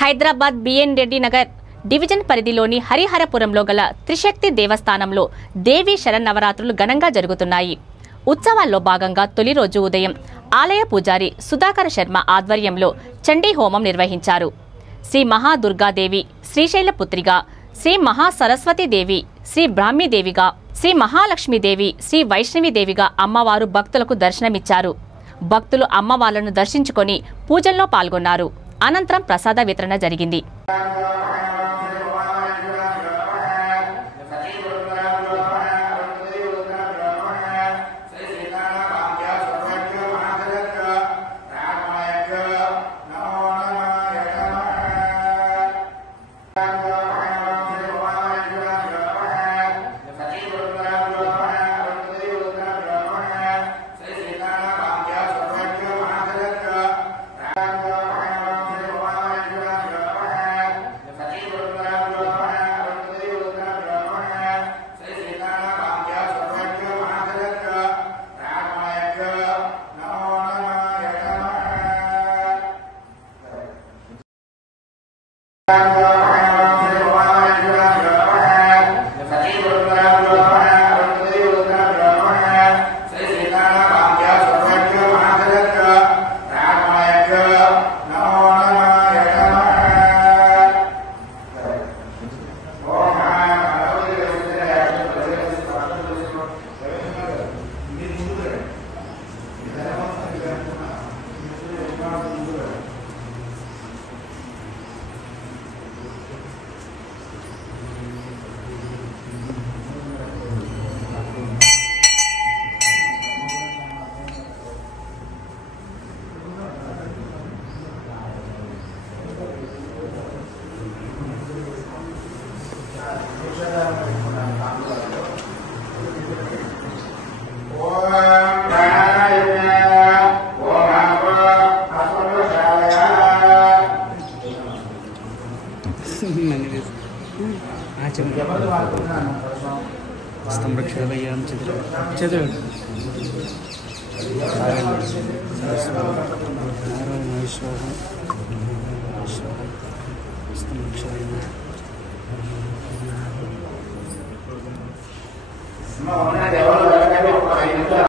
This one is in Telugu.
హైదరాబాద్ బిఎన్ రెడ్డి నగర్ డివిజన్ పరిధిలోని హరిహరపురంలో గల త్రిశక్తి దేవస్థానంలో దేవీ శరన్నవరాత్రులు ఘనంగా జరుగుతున్నాయి. ఉత్సవాల్లో భాగంగా తొలి రోజు ఉదయం ఆలయ పూజారి సుధాకర శర్మ ఆధ్వర్యంలో చండీ హోమం నిర్వహించారు. శ్రీ మహాదుర్గాదేవి శ్రీశైలపుత్రిగా, శ్రీ మహాసరస్వతీదేవి, శ్రీ బ్రాహ్మీదేవిగా, శ్రీ మహాలక్ష్మీదేవి, శ్రీ వైష్ణవీదేవిగా అమ్మవారు భక్తులకు దర్శనమిచ్చారు. భక్తులు అమ్మవార్లను దర్శించుకొని పూజల్లో పాల్గొన్నారు. అనంతరం ప్రసాద వితరణ జరిగింది. చదువు